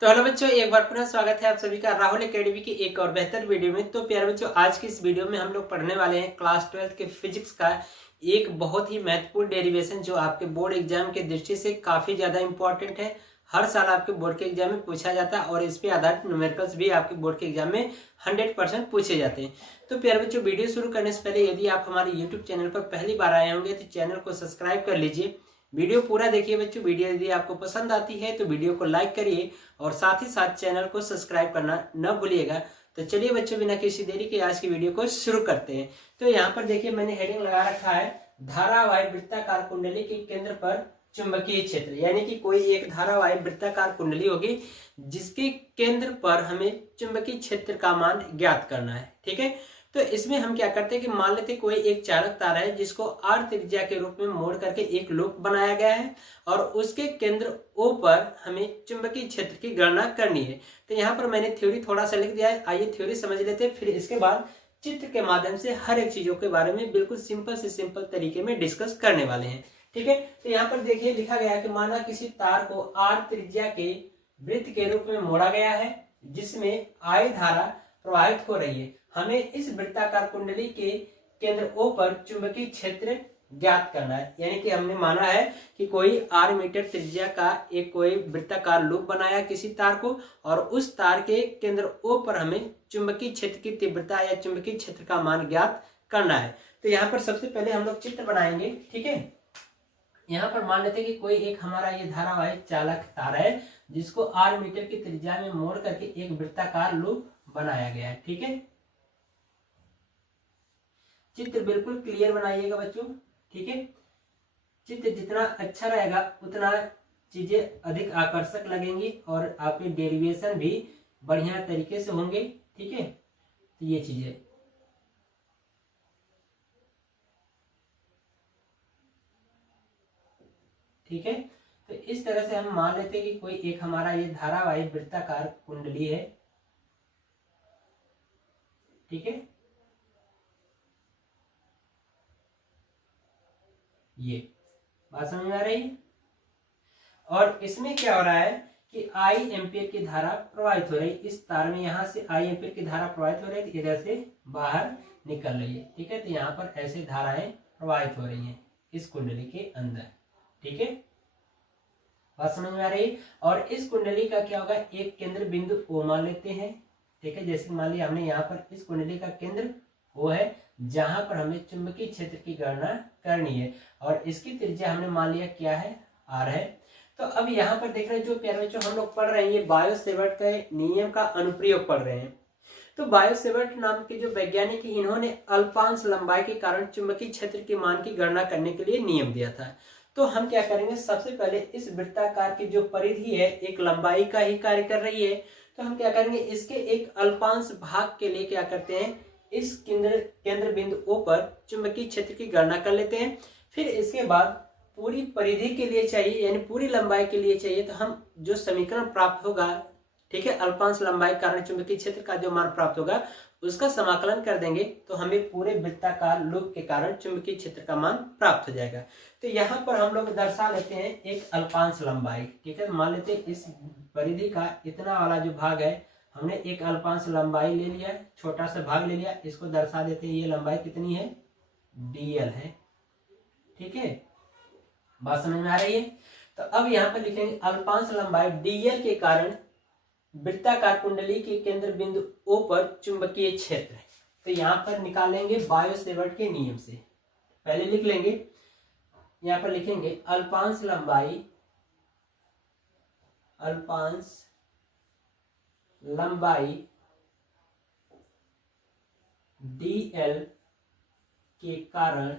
तो हेलो बच्चों, एक बार पुनः स्वागत है आप सभी का राहुल एकेडमी की एक और बेहतर वीडियो में। तो प्यारे बच्चों, आज की इस वीडियो में हम लोग पढ़ने वाले हैं क्लास 12 के फिजिक्स का एक बहुत ही महत्वपूर्ण डेरिवेशन जो आपके बोर्ड एग्जाम के दृष्टि से काफी ज्यादा इंपॉर्टेंट है। हर साल आपके बोर्ड के एग्जाम में पूछा जाता है और इस पे आधारित न्यूमेरिकल्स भी आपके बोर्ड के एग्जाम में 100% पूछे जाते हैं। तो प्यारे बच्चों, वीडियो शुरू करने से पहले यदि आप हमारे यूट्यूब चैनल पर पहली बार आए होंगे तो चैनल को सब्सक्राइब कर लीजिए। वीडियो पूरा देखिए बच्चों। वीडियो यदि आपको पसंद आती है तो वीडियो को लाइक करिए और साथ ही साथ चैनल को सब्सक्राइब करना न भूलिएगा। तो चलिए बच्चों, बिना किसी देरी के आज की वीडियो को शुरू करते हैं। तो यहाँ पर देखिए, मैंने हेडिंग लगा रखा है धारावाही वृत्ताकार कुंडली के केंद्र पर चुंबकीय क्षेत्र। यानी कि कोई एक धारावाही वृत्ताकार कुंडली होगी जिसके केंद्र पर हमें चुंबकीय क्षेत्र का मान ज्ञात करना है। ठीक है, तो इसमें हम क्या करते हैं कि मान लेते कोई एक चालक तार है जिसको आर त्रिज्या के रूप में मोड़ करके एक लूप बनाया गया है और उसके केंद्र ओ पर हमें चुंबकीय क्षेत्र की गणना करनी है। तो यहाँ पर मैंने थ्योरी थोड़ा सा लिख दिया है, आइए थ्योरी समझ लेते हैं, फिर इसके बाद चित्र के माध्यम से हर एक चीजों के बारे में बिल्कुल सिंपल से सिंपल तरीके में डिस्कस करने वाले हैं। ठीक है, तो यहाँ पर देखिए लिखा गया है कि माना किसी तार को आर त्रिज्या के वृत्त के रूप में मोड़ा गया है जिसमें आई धारा प्रवाहित हो रही है। हमें इस वृत्ताकार कुंडली के केंद्र ओ पर चुंबकीय क्षेत्र ज्ञात करना है। यानी कि हमने माना है कि कोई आर मीटर त्रिज्या का एक कोई वृत्ताकार लूप बनाया किसी तार को और उस तार के केंद्र ओ पर हमें चुंबकीय क्षेत्र की तीव्रता या चुंबकीय क्षेत्र का मान ज्ञात करना है। तो यहाँ पर सबसे पहले हम लोग चित्र बनाएंगे। ठीक है, यहाँ पर मान लेते हैं कि कोई एक हमारा ये धारावाही चालक तार है जिसको आर मीटर की त्रिज्या में मोड़ करके एक वृत्ताकार लूप बनाया गया है। ठीक है, चित्र बिल्कुल क्लियर बनाइएगा बच्चों। ठीक है, चित्र जितना अच्छा रहेगा उतना चीजें अधिक आकर्षक लगेंगी और आपके डेरिवेशन भी बढ़िया तरीके से होंगे। ठीक है, तो ये चीजें ठीक है। तो इस तरह से हम मान लेते हैं कि कोई एक हमारा ये धारावाही वृत्ताकार कुंडली है। ठीक है, ये बात समझ में आ रही है। और इसमें क्या हो रहा है कि आई एम्पियर की धारा प्रवाहित हो रही है इस तार में। यहां से आई एम्पियर की धारा प्रवाहित हो रही है, इधर से बाहर निकल रही है। ठीक है, तो यहाँ पर ऐसे धाराएं प्रवाहित हो रही हैं इस कुंडली के अंदर। ठीक है, बात समझ में आ रही है। और इस कुंडली का क्या होगा, एक केंद्र बिंदु ओ मान लेते हैं। ठीक है, जैसे मान लिया हमने यहाँ पर इस कुंडली का केंद्र ओ है जहां पर हमें चुंबकीय क्षेत्र की गणना करनी है और इसकी त्रिज्या हमने मान लिया क्या है, आर है। तो अब यहाँ पर देख रहे हैं जो प्यारे बच्चों हम लोग पढ़ रहे हैं, ये बायो-सेवर्ट के नियम का अनुप्रयोग पढ़ रहे हैं। तो बायो-सेवर्ट नाम के जो वैज्ञानिक, इन्होंने अल्पांश लंबाई के कारण चुंबकीय क्षेत्र के मान की गणना करने के लिए नियम दिया था। तो हम क्या करेंगे, सबसे पहले इस वृत्ताकार की जो परिधि है एक लंबाई का ही कार्य कर रही है, तो हम क्या करेंगे, इसके एक अल्पांश भाग के लिए क्या करते हैं, इस केंद्र बिंदु ओ पर चुंबकीय क्षेत्र की गणना कर लेते हैं। फिर इसके बाद पूरी परिधि के लिए चाहिए, यानी पूरी लंबाई के लिए चाहिए, तो हम जो समीकरण प्राप्त होगा, ठीक है, अल्पांश लंबाई के कारण चुंबकीय क्षेत्र का जो मान प्राप्त होगा उसका समाकलन कर देंगे तो हमें पूरे वृत्ताकार लूप के कारण चुंबकीय क्षेत्र का मान प्राप्त हो जाएगा। तो यहाँ पर हम लोग दर्शा लेते हैं एक अल्पांश लंबाई। ठीक है, मान लेते हैं इस परिधि का इतना वाला जो भाग है हमने एक अल्पांश लंबाई ले लिया, छोटा सा भाग ले लिया, इसको दर्शा देते हैं, ये लंबाई कितनी है, डीएल है। ठीक है, बात समझ में आ रही है। तो अब यहाँ पर लिखेंगे अल्पांश लंबाई डीएल के कारण वृत्ताकार कुंडली के केंद्र बिंदु ओ पर चुंबकीय क्षेत्र। तो यहाँ पर निकालेंगे बायो-सेवर्ट के नियम से। पहले लिख लेंगे, यहाँ पर लिखेंगे अल्पांश लंबाई डीएल के कारण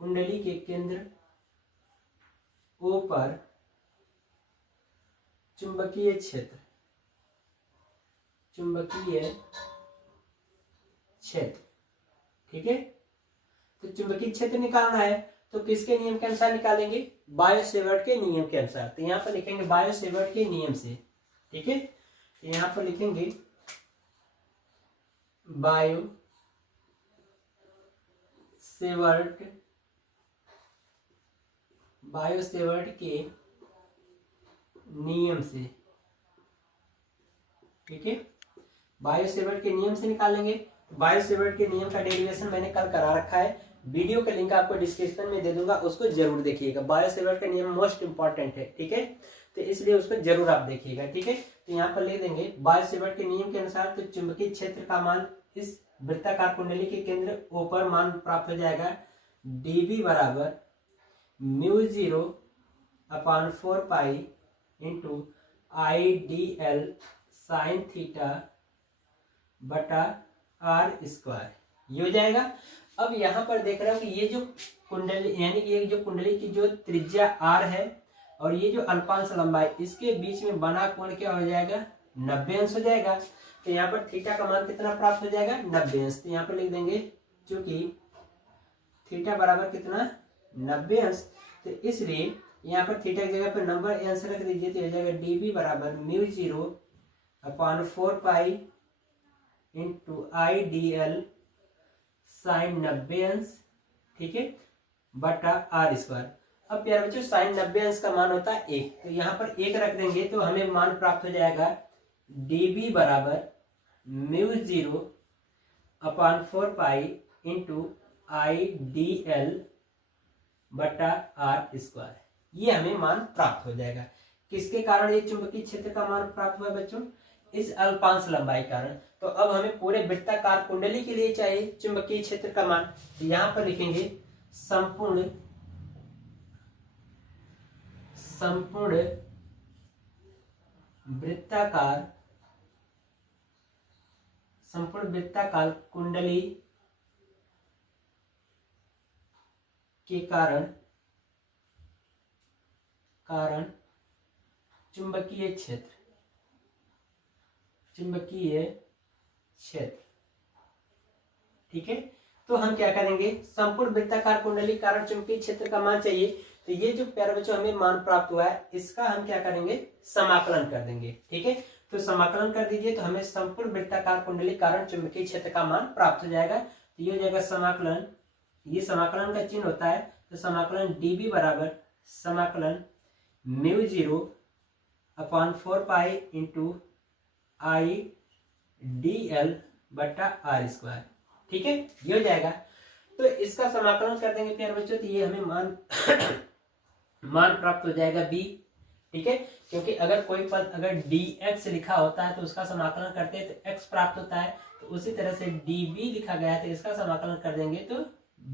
कुंडली के केंद्र ओ पर चुंबकीय क्षेत्र। ठीक है, तो चुंबकीय क्षेत्र निकालना है तो किसके नियम के अनुसार निकालेंगे, बायो-सेवर्ट के नियम के अनुसार। तो यहाँ पर लिखेंगे बायो-सेवर्ट के नियम से। ठीक है, तो यहाँ पर लिखेंगे बायो बायो-सेवर्ट के नियम से, ठीक है, बायो-सेवर्ट के नियम से निकालेंगे। बायो-सेवर्ट के नियम का डेरिवेशन मैंने कल करा रखा है, वीडियो का लिंक आपको डिस्क्रिप्शन में दे दूंगा, उसको जरूर देखिएगा। बायो-सेवर्ट का नियम मोस्ट इंपॉर्टेंट है, ठीक है, तो इसलिए उसको जरूर आप देखिएगा, ठीक है। तो यहाँ पर लिख देंगे बायो-सेवर्ट के नियम के अनुसार तो चुंबकीय क्षेत्र का मान इस वृत्ताकार कुंडली के केंद्र O पर मान प्राप्त हो जाएगा dB बराबर μ0/4 इंटू IDL साइन थीटा बटा r², ये हो जाएगा। अब यहाँ पर देख रहे हो कि ये जो कुंडली यानी कि ये जो कुंडली की जो त्रिज्या r है और ये जो अल्पांश लंबाई, इसके बीच में बना कोण क्या हो जाएगा, 90 अंश हो जाएगा। तो यहाँ पर थीटा का मान कितना प्राप्त हो जाएगा, 90 अंश। तो यहाँ पर लिख देंगे चूंकि थीटा बराबर कितना, 90 अंश, तो इसलिए यहाँ पर थीटा की जगह पर नंबर अंश रख दीजिए, तो हो जाएगा dB बराबर μ0/4 इंटू IDL साइन 90 अंश, ठीक है, बटा r²। अब प्यारे बच्चों साइन 90 अंश का मान होता है 1, तो यहाँ पर 1 रख देंगे तो हमें मान प्राप्त हो जाएगा dB बराबर μ0/4 इंटू IDL बटा r², ये हमें मान प्राप्त हो जाएगा। किसके कारण ये चुंबकीय क्षेत्र का मान प्राप्त हुआ बच्चों, इस अल्पांश लंबाई कारण। तो अब हमें पूरे वृत्ताकार कुंडली के लिए चाहिए चुंबकीय क्षेत्र का मान, तो यहाँ पर लिखेंगे संपूर्ण वृत्ताकार कुंडली के कारण चुंबकीय क्षेत्र, ठीक है। तो हम क्या करेंगे, संपूर्ण वृत्ताकार कुंडली कारण चुंबकीय क्षेत्र का मान चाहिए, तो ये जो प्यारे बच्चों हमें मान प्राप्त हुआ है इसका हम क्या करेंगे, समाकलन कर देंगे, ठीक है। तो समाकलन कर दीजिए, तो हमें संपूर्ण वृत्ताकार कुंडली कारण चुंबकीय क्षेत्र का मान प्राप्त हो जाएगा। तो ये हो जाएगा समाकलन, ये समाकलन का चिन्ह होता है, तो समाकलन dB बराबर समाकलन μ0/4 इंटू IDL बटा r², ठीक है, ये हो जाएगा। तो इसका समाकलन कर देंगे प्यारे बच्चों, तो ये हमें मान प्राप्त हो जाएगा b, ठीक है, क्योंकि अगर कोई पद अगर dx लिखा होता है तो उसका समाकलन करते हैं तो x प्राप्त होता है, तो उसी तरह से db लिखा गया है तो इसका समाकलन कर देंगे तो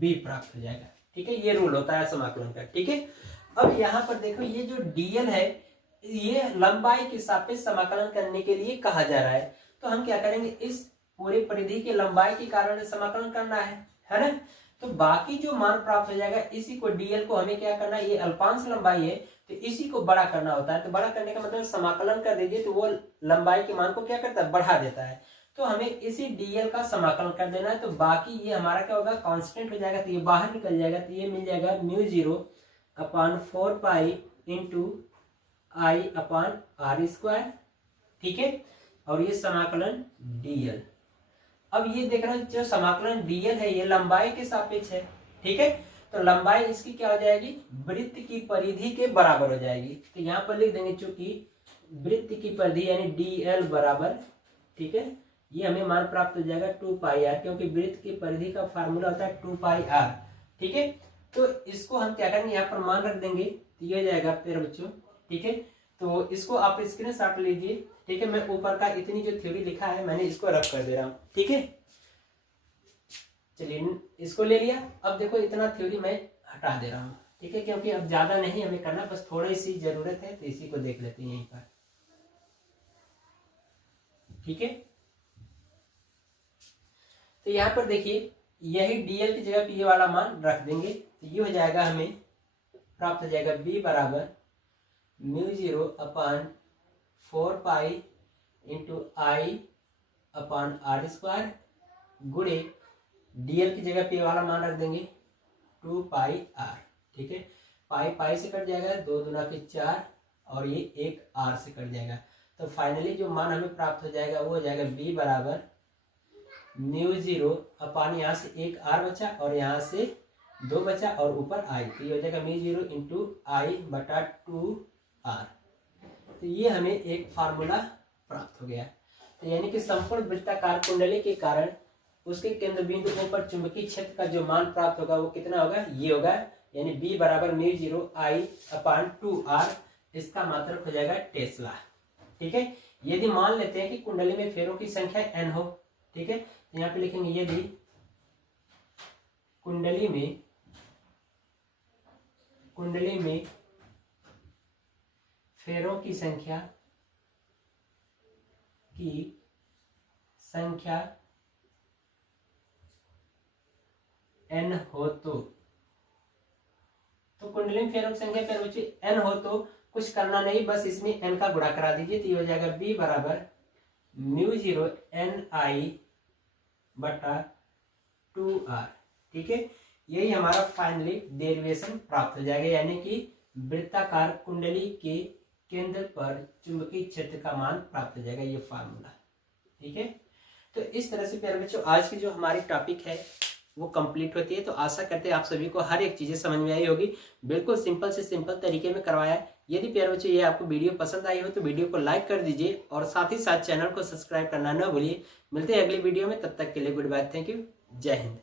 b प्राप्त हो जाएगा, ठीक है, ये रूल होता है समाकलन का, ठीक है। अब यहाँ पर देखो ये जो dl है ये लंबाई के सापेक्ष समाकलन करने के लिए कहा जा रहा है, तो हम क्या करेंगे, इस पूरी परिधि के लंबाई के कारण समाकलन करना है ना। तो बाकी जो मान प्राप्त हो जाएगा इसी को dl को हमें क्या करना है, ये अल्पांश लंबाई है तो इसी को बड़ा करना होता है, तो बड़ा करने का मतलब समाकलन कर दीजिए तो वो लंबाई के मान को क्या करता है, बढ़ा देता है। तो हमें इसी dl का समाकलन कर देना है, तो बाकी ये हमारा क्या होगा, कांस्टेंट हो जाएगा, तो ये बाहर निकल जाएगा, तो ये मिल जाएगा μ0/4 इंटू I/r², ठीक है, और ये समाकलन dl। अब ये देख रहे हैं जो समाकलन dl है ये लंबाई के सापेक्ष है, ठीक है, तो लंबाई इसकी क्या हो जाएगी, वृत्त की परिधि के बराबर हो जाएगी। तो यहाँ पर लिख देंगे चूंकि वृत्त की परिधि यानी dl बराबर, ठीक है, ये हमें मान प्राप्त हो जाएगा 2πr, क्योंकि वृत्त की परिधि का फार्मूला होता है 2πr, ठीक है। तो इसको हम क्या करेंगे, यहाँ पर मान रख देंगे, तो ये हो जाएगा प्यारे बच्चों, ठीक है। तो इसको आप स्क्रीनशॉट लीजिए, ठीक है, मैं ऊपर का इतनी जो थ्योरी लिखा है मैंने इसको रख कर दे रहा हूँ, ठीक है। चलिए इसको ले लिया, अब देखो इतना थ्योरी मैं हटा दे रहा हूँ, ठीक है, क्योंकि अब ज्यादा नहीं हमें करना, बस थोड़ी सी जरूरत है, तो इसी को देख लेते हैं यहीं पर, ठीक है। तो यहाँ पर देखिए यही dl की जगह पे ये वाला मान रख देंगे, तो ये हो जाएगा, हमें प्राप्त हो जाएगा b बराबर μ0/4 इंटू I/r² गुणे dl की जगह पे वाला मान रख देंगे 2πr, ठीक है, पाई से कट जाएगा, 2 दूना के 4 और ये 1 r से कट जाएगा, तो फाइनली जो मान हमें प्राप्त हो जाएगा वो हो जाएगा b बराबर μ0 यहाँ से 1 r बचा और यहाँ से 2 बचा और ऊपर आई, तो ये हो जाएगा म्यू 0 इंटू आई बटा 2r। तो ये हमें एक फार्मूला प्राप्त हो गया। तो यानी कि संपूर्ण वृत्ताकार कुंडली के कारण उसके केंद्र बिंदु O पर चुंबकीय क्षेत्र का जो मान प्राप्त होगा वो कितना होगा, ये होगा, यानी B बराबर म्यू 0 I अपान 2r। इसका मात्रक हो जाएगा टेस्ला। ठीक है, यदि मान लेते हैं कि कुंडली में फेरों की संख्या n हो, ठीक है, तो यहाँ पे लिखेंगे यदि कुंडली में फेरों की संख्या n हो तो कुंडली में फेरों की संख्या प्यारे बच्चे n हो तो कुछ करना नहीं, बस इसमें n का गुणा करा दीजिए, तो ये हो जाएगा B बराबर म्यू 0 NI बटा 2r। ठीक है, यही हमारा फाइनली डेरिवेशन प्राप्त हो जाएगा, यानी कि वृत्ताकार कुंडली के केंद्र पर चुंबकीय क्षेत्र का मान प्राप्त हो जाएगा, ये फार्मूला। ठीक है, तो इस तरह से प्यारे बच्चों आज की जो हमारी टॉपिक है वो कंप्लीट होती है। तो आशा करते हैं आप सभी को हर एक चीजें समझ में आई होगी। बिल्कुल सिंपल से सिंपल तरीके में करवाया है। यदि प्यारे बच्चों ये आपको वीडियो पसंद आई हो तो वीडियो को लाइक कर दीजिए और साथ ही साथ चैनल को सब्सक्राइब करना न भूलिए। मिलते हैं अगली वीडियो में, तब तक के लिए गुड बाय, थैंक यू, जय हिंद।